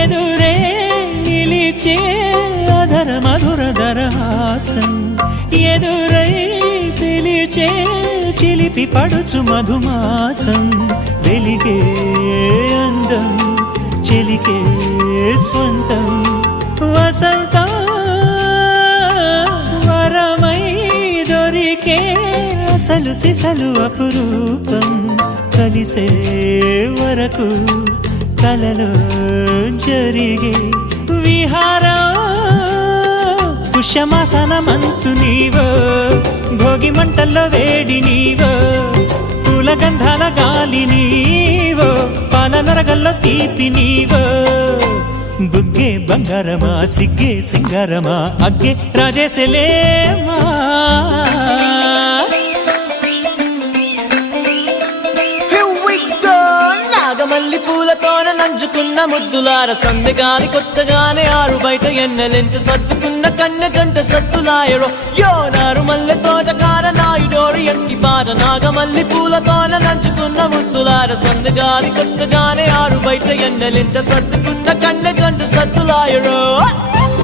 ఎదురే నిలిచే అధర మధుర దరహాసం ఎదురై పిలిచే చిలిపి పడుచు మధుమాసం వెలిగే అందం చెలికే స్వంతం వసంతం వరమై దొరికే అసలు సిసలు అపురూపం కలిసే వరకు కలలో జరిగే విహారం పుష్యమాసన మనసు నీవో భోగి మంటల్లో వేడి నీవో పూల గంధాల గాలి నీవో పాల నరగల్లో తీపి నీవో బుగ్గే బంగారమా సిగ్గే సింగారమా అగ్గే రాజేసలేమా మల్లి పూలతోన నంచుకున్న ముద్దులార సందెగాని కొత్తగానే ఆరు బయట ఎన్నెలెంట సర్దుకున్న కన్నె జంట సత్తులాయరో యోనారు మల్లె తోటకార నాయుడోరు ఎట్టి పాట నాగమల్లి పూలతోన నంచుకున్న ముద్దులార సందెగాని కొత్తగానే ఆరు బయట ఎన్నెలెంట సర్దుకున్న కన్నె జంట సత్తులాయరో